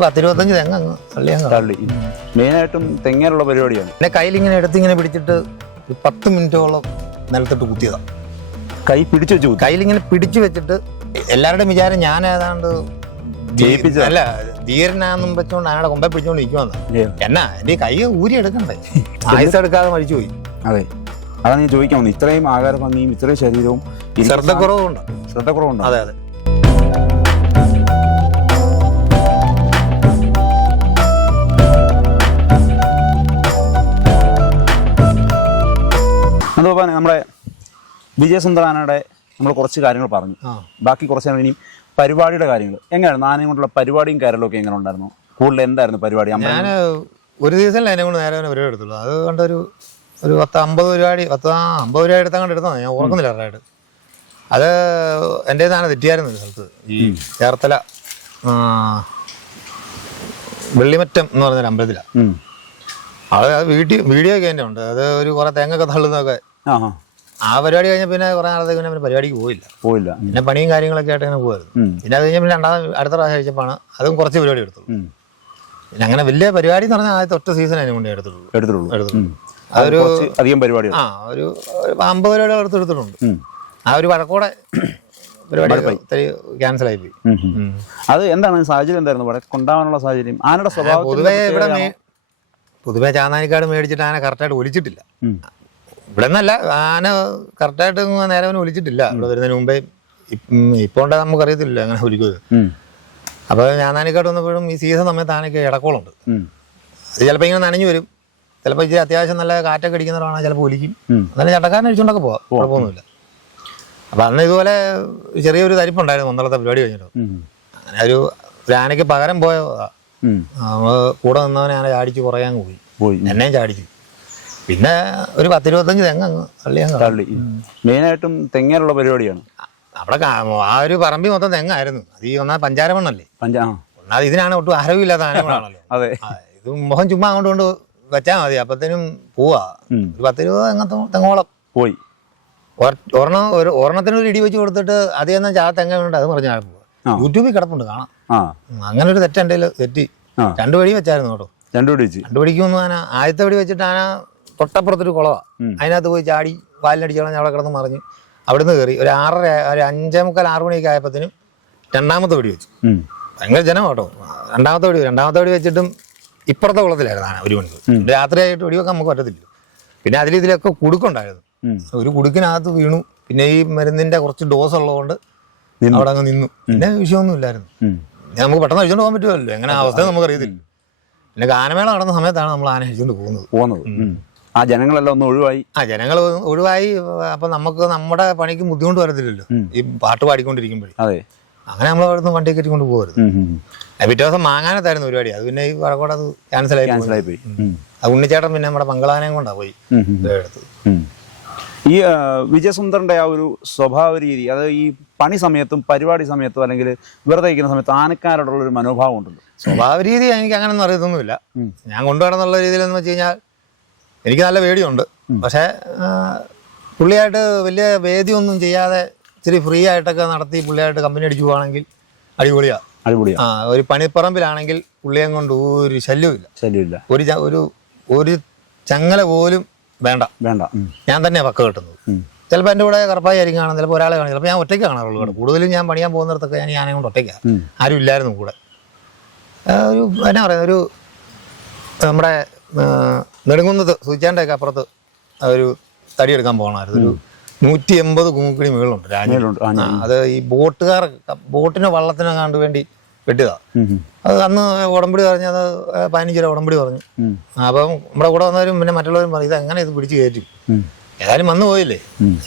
10-25 തെങ്ങ് തള്ളി. മെയിനായിട്ടും തെങ്ങേലുള്ള പരിപാടിയാണ്. എന്നെ കയ്യിലിങ്ങനെ എടുത്തിങ്ങനെ പിടിച്ചിട്ട് 10 മിനിറ്റോളം നിലത്തിട്ട് കുത്തിയതാ. കൈ പിടിച്ചു വെച്ചു കയ്യിലിങ്ങനെ പിടിച്ചു വെച്ചിട്ട് എല്ലാവരുടെയും വിചാരം ഞാൻ ഏതാണ്ട് അല്ല ധീരനാന്നും വെച്ചോണ്ട് ആനയുടെ കൊമ്പെ പിടിച്ചോണ്ട് നിൽക്കുവന്ന എന്നാ എന്റെ കൈ ഊരി എടുക്കണ്ടേ, ആയുസ് എടുക്കാതെ മരിച്ചു പോയി. അതെ, അതാണ് ഞാൻ ചോദിക്കാൻ വന്നത്. ഇത്രയും ആകാര ഭംഗിയും ഇത്രയും ശരീരവും ശ്രദ്ധക്കുറവുണ്ട്. അതെ അതെ. അതുപോലെ നമ്മുടെ വിജയസുന്ദരാനയുടെ നമ്മൾ കുറച്ച് കാര്യങ്ങൾ പറഞ്ഞു. ബാക്കി കുറച്ച് ഇനിയും പരിപാടിയുടെ കാര്യങ്ങൾ എങ്ങനെയാണ്? ആനയും കൊണ്ടുള്ള പരിപാടിയും കാര്യങ്ങളും ഒക്കെ എങ്ങനെ ഉണ്ടായിരുന്നു? കൂടുതൽ എന്തായിരുന്നു പരിപാടി? ഞാൻ ഒരു ദിവസം അതിനെ കൊണ്ട് നേരെ പരിപാടി എടുത്തുള്ളൂ. അത് കണ്ടൊരു 50 പരിപാടി 50 പരിപാടി എടുത്താൽ എടുത്തതാണ്. ഞാൻ ഓർക്കുന്നില്ല കറക്റ്റായിട്ട്. അത് എൻ്റെ ഇതാണ് തെറ്റിയായിരുന്നു ഒരു സ്ഥലത്ത്, ഈ ചേർത്തല വെള്ളിമറ്റം എന്ന് പറഞ്ഞൊരു അമ്പലത്തിലാണ്. അത് വീഡിയോ ഒക്കെ എൻ്റെ ഉണ്ട്. അത് ഒരു കുറെ തേങ്ങൊക്കെ തള്ളുന്നതൊക്കെ. ആ പരിപാടി കഴിഞ്ഞാൽ പിന്നെ കുറെ നാളത്തേക്ക് പിന്നെ പരിപാടിക്ക് പോയില്ല. പിന്നെ പണിയും കാര്യങ്ങളൊക്കെ ആയിട്ട് അങ്ങനെ പോകുമായിരുന്നു. പിന്നെ അത് കഴിഞ്ഞാൽ പിന്നെ അടുത്ത പ്രാവശ്യം കഴിച്ചപ്പോഴാണ് അതും കുറച്ച് പരിപാടി എടുത്തുള്ളൂ. പിന്നെ അങ്ങനെ വലിയ പരിപാടി എന്ന് പറഞ്ഞാൽ ആദ്യത്തെ ഒറ്റ സീസൺ അതിനെ കൊണ്ട് എടുത്തുള്ളൂ. അതൊരു അധികം പരിപാടി ഒരു 50 പരിപാടി എടുത്തിട്ടുണ്ട്. ആ ഒരു വഴക്കോടെ പരിപാടി ക്യാൻസൽ ആയി പോയി. അത് എന്താണ് സാഹചര്യം? എന്തായിരുന്നു വഴക്ക് കൊണ്ടാവാനുള്ള സാഹചര്യം? ആനയുടെ സ്വഭാവം പൊതുവെ ചാന്നാനിക്കാട് മേടിച്ചിട്ട് ആന കറക്റ്റായിട്ട് ഒലിച്ചിട്ടില്ല. ഇവിടെ നിന്നല്ല, ആന കറക്റ്റായിട്ട് നേരെ ഒലിച്ചിട്ടില്ല. ഇവിടെ വരുന്നതിന് മുമ്പേ ഇപ്പോൾ ഉണ്ടാ നമുക്കറിയത്തില്ല അങ്ങനെ ഒലിക്കുന്നത്. അപ്പോൾ ചാന്നാനിക്കാട് വന്നപ്പോഴും ഈ സീസൺ സമയത്ത് ആനയ്ക്ക് ഇടക്കോളുണ്ട്. അത് ചിലപ്പോൾ ഇങ്ങനെ നനഞ്ഞു വരും, ചിലപ്പോൾ ഇച്ചിരി അത്യാവശ്യം നല്ല കാറ്റൊക്കെ അടിക്കുന്നവരാണ്, ചിലപ്പോൾ ഒലിക്കും. എന്നാലും ചട്ടക്കാരൻ അടിച്ചുകൊണ്ടൊക്കെ പോവാം, കുഴപ്പമൊന്നുമില്ല. അപ്പം അന്ന് ഇതുപോലെ ചെറിയൊരു തരിപ്പുണ്ടായിരുന്നു ഒന്നളത്തെ പരിപാടി കഴിഞ്ഞിട്ട്. അങ്ങനെ ഒരു ആനയ്ക്ക് പകരം പോയതാ. കൂടെ നിന്നവനെ ആന ചാടിച്ച് കുറയാൻ പോയി, എന്നെയും ചാടിച്ചു. പിന്നെ ഒരു 10-25 തെങ്ങ് തള്ളി. മെയിനായിട്ടും തെങ്ങേലുള്ള പരിപാടിയാണ്. അവിടെ ആ ഒരു പറമ്പിൽ മൊത്തം തെങ്ങായിരുന്നു. അത് ഈ ഒന്നാ പഞ്ചാര മണ്ണല്ലേ. ഒന്നാമത് ഇതിനാണ് ഒട്ടും ആരോഗ്യമില്ലാത്ത ആനകളാണല്ലോ. അതെ, ഇത് മുഖം ചുമ്മാ അങ്ങോട്ട് കൊണ്ട് വെച്ചാൽ മതി, അപ്പത്തേനും പോവാ. ഒരു 10-20 തെങ്ങോളം പോയി. ഒരെണ്ണത്തിന് ഒരു ഇടി വെച്ച് കൊടുത്തിട്ട് അത് തന്നെ തെങ്ങ വേണ്ട അത് പറഞ്ഞ പോവാ. യൂട്യൂബിൽ കിടപ്പുണ്ട് കാണാം. അങ്ങനെ ഒരു തെറ്റ് എൻ്റെ തെറ്റി. 2 വെടി വെച്ചായിരുന്നു കേട്ടോ. 2 വെടിക്കൊന്നും ആന ആദ്യത്തെ വെടി വെച്ചിട്ട് ആന തൊട്ടപ്പുറത്തൊരു കുളവാ, അതിനകത്ത് പോയി ചാടി വാലിനടിച്ചോളാം. അവിടെ കിടന്ന് മറിഞ്ഞ് അവിടുന്ന് കയറി ഒരു 5:45-6 മണിയൊക്കെ ആയപ്പോഴത്തേനും 2ാമത്തെ വെടി വെച്ചു. ഭയങ്കര ജനം കേട്ടോ. 2ാമത്തെ വെടി വെച്ചിട്ടും ഇപ്പുറത്തെ കുളത്തിലായിരുന്നു ആന 1 മണിക്കൂർ. രാത്രിയായിട്ട് വെടിവെക്കാൻ നമുക്ക് പറ്റത്തില്ല. പിന്നെ ഇതിലൊക്കെ കുടുക്കുണ്ടായിരുന്നു. ഒരു കുടുക്കിനകത്ത് വീണു. പിന്നെ ഈ മരുന്നിന്റെ കുറച്ച് ഡോസ് ഉള്ളതുകൊണ്ട് അവിടെ അങ്ങ് നിന്നു. പിന്നെ വിഷയമൊന്നും ഇല്ലായിരുന്നു. നമുക്ക് പെട്ടെന്ന് അഴിച്ചോണ്ട് പോകാൻ പറ്റുമല്ലോ, എങ്ങനെ അവസ്ഥ നമുക്ക് അറിയത്തില്ല. പിന്നെ ഗാനമേള നടന്ന സമയത്താണ് നമ്മൾ ആന അഴിച്ചോണ്ട് പോകുന്നത്. ആ ജനങ്ങളെല്ലാം ഒന്ന് ഒഴിവായി. ജനങ്ങൾ ഒഴിവായി. അപ്പൊ നമുക്ക് നമ്മുടെ പണിക്ക് ബുദ്ധിമുട്ട് വരത്തില്ലല്ലോ ഈ പാട്ട് പാടിക്കൊണ്ടിരിക്കുമ്പോഴേ. അങ്ങനെ നമ്മൾ അവിടെ നിന്ന് വണ്ടി കയറ്റി കൊണ്ട് പോകരുത്. പിറ്റേ ദിവസം മാങ്ങാനത്തായിരുന്നു പരിപാടി. അത് പിന്നെ ഈ വഴക്കോടെ അത് ക്യാൻസലായി പോയി. അത് ഉണ്ണിച്ചേട്ടൻ പിന്നെ നമ്മുടെ മംഗളാനയും കൊണ്ടാ പോയി എടുത്തത്. ഈ വിജയസുന്ദറിന്റെ ആ ഒരു സ്വഭാവ രീതി, അത് ഈ പണി സമയത്തും പരിപാടി സമയത്തും അല്ലെങ്കിൽ വെറുതെ ഇരിക്കുന്ന സമയത്ത് ആനക്കാരോടുള്ള ഒരു മനോഭാവം ഉണ്ടല്ലോ. സ്വഭാവ രീതി എനിക്ക് അങ്ങനെയൊന്നും അറിയത്തൊന്നുമില്ല. ഞാൻ കൊണ്ടുപോകണമെന്നുള്ള രീതിയിലെന്ന് വെച്ച് കഴിഞ്ഞാൽ എനിക്ക് നല്ല പേടിയുണ്ട്. പക്ഷേ പുള്ളിയായിട്ട് വലിയ വേദിയൊന്നും ചെയ്യാതെ ഇച്ചിരി ഫ്രീ ആയിട്ടൊക്കെ നടത്തി പുള്ളിയായിട്ട് കമ്പനി അടിച്ചു പോവാണെങ്കിൽ അടിപൊളിയാ. ഒരു പണിപ്പറമ്പിലാണെങ്കിൽ പുള്ളിയെ കൊണ്ട് ഒരു ശല്യമില്ല. ഒരു ചങ്ങല പോലും വേണ്ട. ഞാൻ തന്നെ പക്ക കെട്ടുന്നത്. ചിലപ്പോൾ എൻ്റെ കൂടെ കറപ്പായി ആയിരിക്കും കാണാം, ചിലപ്പോൾ ഒരാളെ കാണും, ചിലപ്പോൾ ഞാൻ ഒറ്റയ്ക്ക് കാണാറുള്ളൂ. കൂടുതലും ഞാൻ പണിയാൻ പോകുന്നിടത്തൊക്കെ ഞാൻ ആനയെ കൊണ്ട് ഒറ്റയ്ക്കാണ്, ആരും ഇല്ലായിരുന്നു കൂടെ. ഒരു എന്നാ പറയുന്നത്, ഒരു നമ്മുടെ നെടുങ്കുന്നത്ത് സൂചിച്ചാൻ്റെയൊക്കെ അപ്പുറത്ത് ഒരു തടി എടുക്കാൻ പോകണമായിരുന്നു. ഒരു 180 കൂക്കിടി മുകളിലുണ്ട് രാജ്യമുണ്ട്. അത് ഈ ബോട്ടിനോ വള്ളത്തിനോ കണ്ടു വേണ്ടി വെട്ടിയതാ. അത് അന്ന് ഉടമ്പടി പറഞ്ഞു, അത് 15 രൂപ ഉടമ്പടി പറഞ്ഞു. അപ്പം നമ്മുടെ കൂടെ വന്നവരും പിന്നെ മറ്റുള്ളവരും പറയും ഇതെങ്ങനെ ഇത് പിടിച്ച് കയറ്റി. ഏതായാലും വന്നു പോയില്ലേ,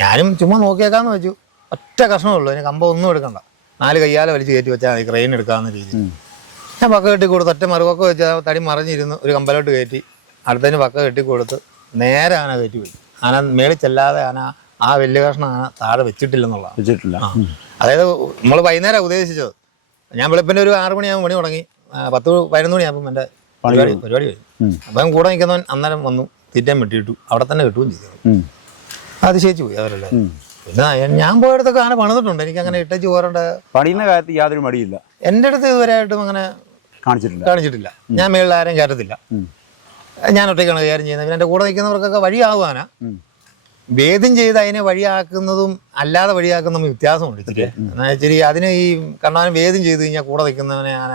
ഞാനും ചുമ്മാ നോക്കിയേക്കാന്ന് വെച്ചു. ഒറ്റ കഷ്ണമുള്ളൂ, അതിന് കമ്പം ഒന്നും എടുക്കണ്ട, 4 കയ്യാലെ വലിച്ച് കയറ്റി വെച്ചാൽ മതി, ക്രെയിൻ എടുക്കാവുന്ന രീതിയിൽ. ഞാൻ പക്ക കെട്ടി കൊടുത്ത് ഒറ്റ മറുപക്കം വെച്ചാൽ തടി മറിഞ്ഞിരുന്ന് ഒരു കമ്പലോട്ട് കയറ്റി അടുത്തതിന് പക്ക കെട്ടി കൊടുത്ത് നേരെ ആന കയറ്റി പോയി. ആന മേളിൽ ചെല്ലാതെ ആന ആ വലിയ കഷ്ണം ആന താഴെ വെച്ചിട്ടില്ലെന്നുള്ളതാണ്. അതായത് നമ്മൾ വൈകുന്നേരം ഉദ്ദേശിച്ചത്. ഞാൻ വെളുപ്പിൻ്റെ ഒരു 6 മണിയാകുമ്പോൾ പണി തുടങ്ങി. 10-11 മണിയാകുമ്പോൾ എൻ്റെ പരിപാടി കഴിഞ്ഞു. അപ്പം കൂടെ നിൽക്കുന്നവൻ അന്നേരം വന്നു തീറ്റയും വെട്ടിയിട്ടു, അവിടെ തന്നെ കിട്ടുകയും ചെയ്തു. അതിശയിച്ചു പോയി അവരല്ലേ. പിന്നെ ഞാൻ പോയിടത്തൊക്കെ ആന പണിതിട്ടുണ്ട്. എനിക്ക് അങ്ങനെ ഇട്ടേച്ച് പോരേണ്ട പണിയുന്ന കാര്യത്തിൽ യാതൊരു മടിയില്ല. എൻ്റെ അടുത്ത് ഇതുവരെയായിട്ടും അങ്ങനെ കാണിച്ചിട്ടില്ല. ഞാൻ മേളിൽ ആരെയും കയറ്റത്തില്ല. ഞാൻ ഒറ്റയ്ക്കാണ് കൈകാര്യം ചെയ്യുന്നത്. പിന്നെ എൻ്റെ കൂടെ നിൽക്കുന്നവർക്കൊക്കെ വഴിയാകുവാനാ. ഭേദം ചെയ്ത് അതിനെ വഴിയാക്കുന്നതും അല്ലാതെ വഴിയാക്കുന്നതും വ്യത്യാസമുണ്ട്. ശരി, അതിന് ഈ കണ്ണാനും ഭേദം ചെയ്ത് കഴിഞ്ഞാൽ കൂടെ നിൽക്കുന്നവനെ ആന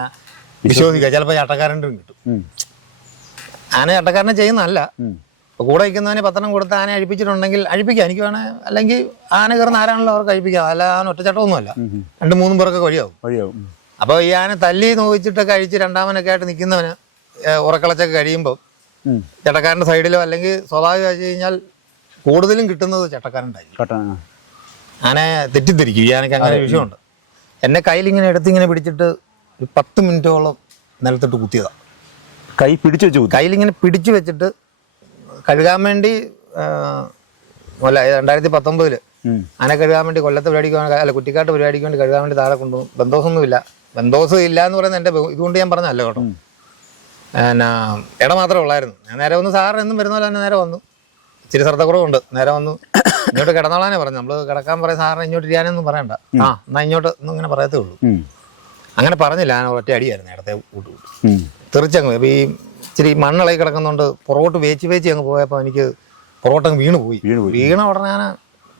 വിശ്വസിക്കുക. ചിലപ്പോൾ ചട്ടക്കാരൻ്റെ കിട്ടും. ആന ചട്ടക്കാരനെ ചെയ്യുന്നതല്ല. ഇപ്പോൾ കൂടെ നിൽക്കുന്നവനെ പത്രം കൊടുത്ത് ആന അഴിപ്പിച്ചിട്ടുണ്ടെങ്കിൽ അഴിപ്പിക്കാം, എനിക്ക് വേണേൽ. അല്ലെങ്കിൽ ആന കയറുന്ന ആരാണല്ലോ അവർക്ക് അഴിപ്പിക്കാം. അല്ല, ആന ഒറ്റച്ചട്ടമൊന്നുമല്ല, 2-3 പേർക്ക് വഴിയാവും. അപ്പോൾ ഈ ആന തല്ലി നോവിച്ചിട്ടൊക്കെ അഴിച്ച് രണ്ടാമനൊക്കെ ആയിട്ട് നിൽക്കുന്നവന് ഉറക്കളച്ചൊക്കെ കഴിയുമ്പോൾ ചട്ടക്കാരൻ്റെ സൈഡിലോ അല്ലെങ്കിൽ സ്വാഭാവികം വെച്ച് കഴിഞ്ഞാൽ കൂടുതലും കിട്ടുന്നത് ചട്ടക്കാരൻ്റെ. ആന തെറ്റിദ്ധരിക്കും. ഈ ആനയ്ക്ക് അങ്ങനെ ഒരു വിഷയമുണ്ട്. എന്നെ കയ്യിലിങ്ങനെ എടുത്തിങ്ങനെ പിടിച്ചിട്ട് ഒരു 10 മിനിറ്റോളം നിലത്തിട്ട് കുത്തിയതാണ്. കയ്യിലിങ്ങനെ പിടിച്ചു വെച്ചിട്ട് കഴുകാൻ വേണ്ടി 2019 ആന കഴുകാൻ വേണ്ടി കൊല്ലത്തെ പരിപാടിക്ക് അല്ല കുറ്റിക്കാട്ട് പരിപാടിക്ക് വേണ്ടി കഴുകാൻ വേണ്ടി താഴെ കൊണ്ടുപോകും. ബന്ധോസൊന്നുമില്ല. ബന്ധോസ് ഇല്ല എന്ന് പറയുന്നത് എൻ്റെ ഇതുകൊണ്ട് ഞാൻ പറഞ്ഞല്ല കേട്ടോ. പിന്നെ ഇട മാത്രമേ ഉള്ളായിരുന്നു. ഞാൻ നേരെ വന്നു. സാറിന് എന്നും വരുന്ന പോലെ തന്നെ നേരെ വന്നു. ഇച്ചിരി ശ്രദ്ധക്കുറവുണ്ട്. നേരെ വന്നു. ഇങ്ങോട്ട് കിടന്നോളാനേ പറഞ്ഞു. നമ്മൾ കിടക്കാൻ പറയാം. സാറിന് ഇങ്ങോട്ട് ഇരിക്കാനൊന്നും പറയണ്ട. എന്നാ ഇങ്ങോട്ട് ഒന്നും ഇങ്ങനെ പറയത്തേ ഉള്ളൂ. അങ്ങനെ പറഞ്ഞില്ല. ഞാൻ ഒറ്റ അടിയായിരുന്നു നേരത്തെ കൂട്ടുകൂട്ടി തെറിച്ചങ്ങ്. അപ്പോൾ ഈ ഇച്ചിരി മണ്ണിളകി കിടക്കുന്നതുകൊണ്ട് പുറകോട്ട് വേച്ച് അങ്ങ് പോയപ്പോൾ എനിക്ക് പുറകോട്ടങ്ങ് വീണ് പോയി. വീണ ഉടനെ ഞാൻ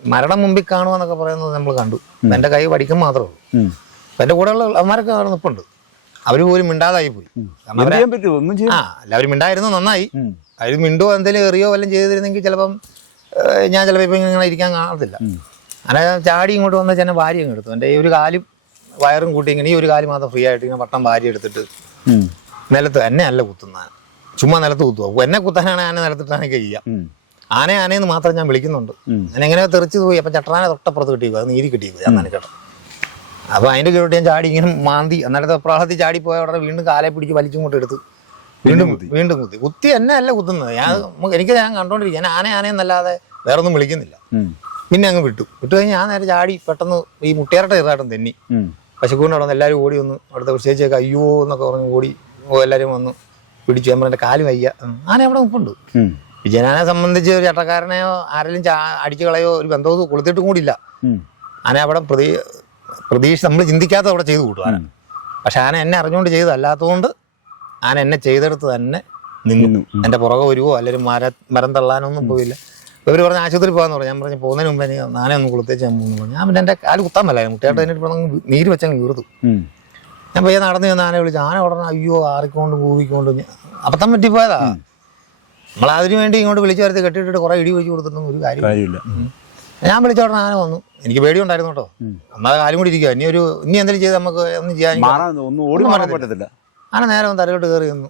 മരണം മുമ്പിൽ കാണുമെന്നൊക്കെ പറയുന്നത് നമ്മൾ കണ്ടു. എൻ്റെ കൈ പഠിക്കും മാത്രമേ ഉള്ളൂ. അപ്പം എൻ്റെ കൂടെയുള്ള അവന്മാരൊക്കെ അവിടെ നിൽപ്പുണ്ട്. അവർ പോലും മിണ്ടാതായി പോയി. എല്ലാവരും മിണ്ടായിരുന്നു. നന്നായി. അവർ മിണ്ടോ എന്തെങ്കിലും എറിയോ വല്ലതും ചെയ്തിരുന്നെങ്കിൽ ചിലപ്പോൾ ഇപ്പം ഇങ്ങനെ ഇരിക്കാൻ കാണത്തില്ല. അങ്ങനെ ചാടി ഇങ്ങോട്ട് വന്ന് ചെന്നെ വാരി അങ്ങ് എടുത്തു. എൻ്റെ ഈ ഒരു കാലും വയറും കൂട്ടി ഇങ്ങനെ ഈ ഒരു കാല് മാത്രം ഫ്രീ ആയിട്ട് ഇങ്ങനെ വട്ടം വാരി എടുത്തിട്ട് നിലത്ത് എന്നെ അല്ല കുത്തുന്ന, ചുമ്മാ നിലത്ത് കുത്തുക. എന്നെ കുത്താനാണ് ആന നിലത്തിട്ടാണ് ചെയ്യുക. ആനയെന്ന് മാത്രം ഞാൻ വിളിക്കുന്നുണ്ട്. ഞാൻ എങ്ങനെയോ തെറിച്ച് പോയി. അപ്പം ചട്ടറാനെ തൊട്ടപ്പുറത്ത് കിട്ടിയത്, അത് നീരി കിട്ടിയത് ഞാൻ നനക്കട്ടെ. അപ്പോൾ അതിൻ്റെ കീഴോട്ട് ഞാൻ ചാടി ഇങ്ങനെ മാന്തി. അന്നേരത്തെ പ്രാളത്തിൽ ചാടിപ്പോയ ഉടനെ വീണ്ടും കാലെ പിടിച്ച് വലിച്ചും കൊണ്ട് എടുത്ത് വീണ്ടും കുത്തി എന്നെ അല്ല കുത്തുന്നത്. ഞാൻ കണ്ടോണ്ടിരിക്കുക. ഞാൻ ആനയെന്നല്ലാതെ വേറെ ഒന്നും വിളിക്കുന്നില്ല. പിന്നെ അങ്ങ് വിട്ടു കഴിഞ്ഞ് ഞാൻ നേരെ ചാടി പെട്ടെന്ന് ഈ മുട്ടേറട്ടെ ചെറുതായിട്ടും തെന്നി. പശുക്കൂടിൻ്റെ അവിടെ നിന്ന് എല്ലാവരും ഓടി വന്നു. അവിടുത്തെ വിശേഷിച്ചൊക്കെ അയ്യോ എന്നൊക്കെ പറഞ്ഞ് ഓടി എല്ലാവരും വന്നു പിടിച്ചു. ഞാൻ എൻ്റെ കാല് വയ്യ. ആന അവിടെ നിൽപ്പുണ്ട്. വിജയനാനെ സംബന്ധിച്ച് ഒരു ചട്ടക്കാരനെയോ ആരെങ്കിലും അടിച്ചു കളയോ ഒരു ബന്ധവും കൊളുത്തിട്ടും കൂടിയില്ല. ആന അവിടെ പ്രതീക്ഷ നമ്മൾ ചിന്തിക്കാത്ത അവിടെ ചെയ്തു കൂട്ടും ആന. പക്ഷെ ആന എന്നെ അറിഞ്ഞുകൊണ്ട് ചെയ്തല്ലാത്തതുകൊണ്ട് ആന എന്നെ ചെയ്തെടുത്ത് തന്നെ നിന്നു. എൻ്റെ പുറകെ വരുവോ അല്ലെങ്കിൽ മരം തള്ളാനൊന്നും പോയില്ല. ഇവർ പറഞ്ഞ ആശുപത്രി പോകാന്ന് പറഞ്ഞു. ഞാൻ പറഞ്ഞു പോകുന്നതിന് മുമ്പ് എനിക്ക് ആന ഒന്ന് കുളത്തേച്ച് ഞാൻ പോകുന്നു പറഞ്ഞു. ഞാൻ പിന്നെ എൻ്റെ കാല് കുത്താൻ മേലായി. മുട്ടയായിട്ട് അതിന് നീര് വെച്ചങ്ങ് വീർത്തു. ഞാൻ പയ്യെ നടന്നു ചെന്ന് ആനയെ വിളിച്ചു. ആന ഉടനെ അയ്യോ ആറിക്കൊണ്ട് കൂവിക്കൊണ്ട് അബദ്ധം പറ്റിപ്പോയതാ. നമ്മളതിനു വേണ്ടി ഇങ്ങോട്ട് വിളിച്ചു വരുത്തി കെട്ടിയിട്ടിട്ട് കുറെ ഇടി ഒഴിച്ചു കൊടുത്തിട്ടൊന്നും ഒരു കാര്യമില്ല. ഞാൻ വിളിച്ച ഉടനെ ആന വന്നു. എനിക്ക് പേടിയുണ്ടായിരുന്നു കേട്ടോ. ഒന്നാമത് കാലും കൂടി ഇരിക്കുക. ഇനി എന്തെങ്കിലും ചെയ്ത് നമുക്ക് ഒന്നും ചെയ്യാൻ പറ്റത്തില്ല. ആന നേരെ ഒന്ന് തലയോട്ട് കയറി വന്നു.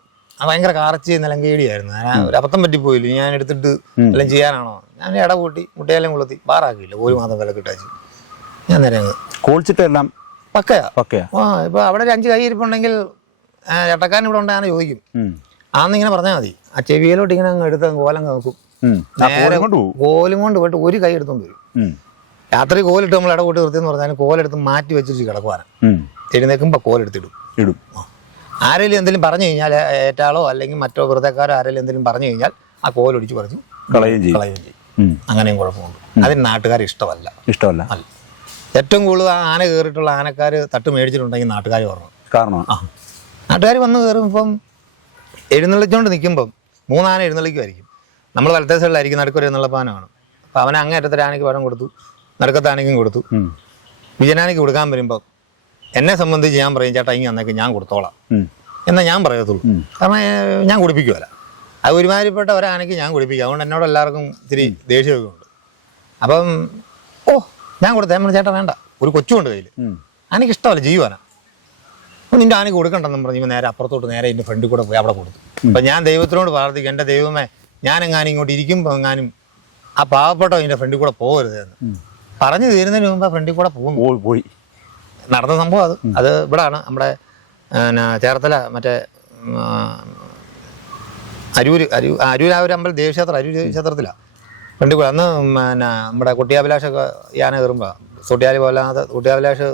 ഭയങ്കര കാർച്ചി നിലങ്കേടിയായിരുന്നു. ഒരു അബദ്ധം പറ്റിപ്പോയില്ല. ഞാൻ എടുത്തിട്ട് എല്ലാം ചെയ്യാനാണോ? ഞാൻ ഇട കൂട്ടി മുട്ടയെല്ലാം കൊളുത്തി ബാറാക്കിയില്ല. ഒരു മാസം വില കിട്ടാച്ചു. ഞാൻ നേരെ കോളിച്ചിട്ടെല്ലാം പക്കയാ. ഇപ്പൊ അവിടെ ഒരു 5 കൈ ഇരിപ്പുണ്ടെങ്കിൽ ചട്ടക്കാരൻ ഇവിടെ ഉണ്ടാകാൻ ചോദിക്കും. ആന്നിങ്ങനെ പറഞ്ഞാൽ മതി. ആ ചെവിയിലോട്ട് ഇങ്ങനെ അങ്ങ് എടുത്ത് കോലം നോക്കും. കോലും കൊണ്ട് പോയിട്ട് ഒരു കൈ എടുത്തോണ്ട് വരും. രാത്രി കോലിട്ട് നമ്മൾ ഇടകൂട്ടി നിർത്തിയെന്ന് പറഞ്ഞാൽ കോലെടുത്ത് മാറ്റി വെച്ചിട്ട് കിടക്കുവാനാണ്. എഴുന്നേക്കുമ്പോൾ കോലെടുത്തിടും. ആരെങ്കിലും എന്തെങ്കിലും പറഞ്ഞു കഴിഞ്ഞാൽ ഏറ്റാളോ അല്ലെങ്കിൽ മറ്റോ വെറുതെക്കാരോ ആരെങ്കിലും എന്തെങ്കിലും പറഞ്ഞു കഴിഞ്ഞാൽ ആ കോലൊടിച്ച് പറിച്ച് കളയുകയും ചെയ്യും. അങ്ങനെയും കുഴപ്പമുണ്ട്. അതിന് നാട്ടുകാരെ ഇഷ്ടമല്ല. അല്ല, ഏറ്റവും കൂടുതൽ ആ ആന കയറിയിട്ടുള്ള ആനക്കാർ തട്ട് മേടിച്ചിട്ടുണ്ടെങ്കിൽ നാട്ടുകാർ പറഞ്ഞു. കാരണം നാട്ടുകാർ വന്ന് കയറുമ്പം എഴുന്നള്ളിച്ചുകൊണ്ട് നിൽക്കുമ്പം 3 ആന എഴുന്നള്ളിക്കുമായിരിക്കും. നമ്മൾ വലത്തെ സൈഡിലായിരിക്കും നടുക്കൊരു എഴുന്നള്ളപ്പാനാണ്. അപ്പം അവനെ അങ്ങേറ്റത്തെ ആനയ്ക്ക് പഴം കൊടുത്തു, നടുക്കത്തെ ആനയ്ക്കും കൊടുത്തു. വിജയനാനയ്ക്ക് കൊടുക്കാൻ വരുമ്പം എന്നെ സംബന്ധിച്ച് ഞാൻ പറയും ചേട്ടാ ഇങ്ങനെ അന്നേക്ക് ഞാൻ കൊടുത്തോളാം എന്നാൽ ഞാൻ പറയത്തുള്ളൂ. കാരണം ഞാൻ കുടിപ്പിക്കുമല്ല. അത് ഒരുമാതിരിപ്പെട്ട ഒരാനയ്ക്ക് ഞാൻ കുടിപ്പിക്കും. അതുകൊണ്ട് എന്നോട് എല്ലാവർക്കും ഇത്തിരി ദേഷ്യമൊക്കെ ഉണ്ട്. അപ്പം ഞാൻ കൊടുത്തേ ചേട്ടാ വേണ്ട, ഒരു കൊച്ചുകൊണ്ട് കയ്യിൽ. ആനയ്ക്ക് ഇഷ്ടമല്ല, ജീവാന. അപ്പം നിൻ്റെ ആനയ്ക്ക് കൊടുക്കണ്ടെന്നും പറഞ്ഞു നേരെ അപ്പുറത്തോട്ട് നേരെ എൻ്റെ ഫ്രണ്ടിൽ കൂടെ പോയി അവിടെ കൊടുത്തു. അപ്പം ഞാൻ ദൈവത്തിനോട് പ്രാർത്ഥിക്കും, എൻ്റെ ദൈവമേ ഞാനെങ്ങാനും ഇങ്ങോട്ട് ഇരിക്കുമ്പോൾ എങ്ങാനും ആ പാവപ്പെട്ടോ എൻ്റെ ഫ്രണ്ടിൽ കൂടെ പോകരുത് എന്ന് പറഞ്ഞു തീരുന്നതിന് മുമ്പ് ആ ഫ്രണ്ടിൽ കൂടെ പോയി നടന്ന സംഭവം. അത് ഇവിടാണ് നമ്മുടെ ചേർത്തല മറ്റേ അരൂര് ആ ഒരു അമ്പലം ദേവക്ഷേത്രം, അരൂർ ദേവക്ഷേത്രത്തിലാണ് ഫ്രണ്ടിൽ കൂടെ. അന്ന് നമ്മുടെ കുട്ടിയാഭിലാഷൊക്കെ യാന കയറുമ്പോൾ തൊട്ടിയാലി പോലാതെ കുട്ടിയാഭിലാഷ്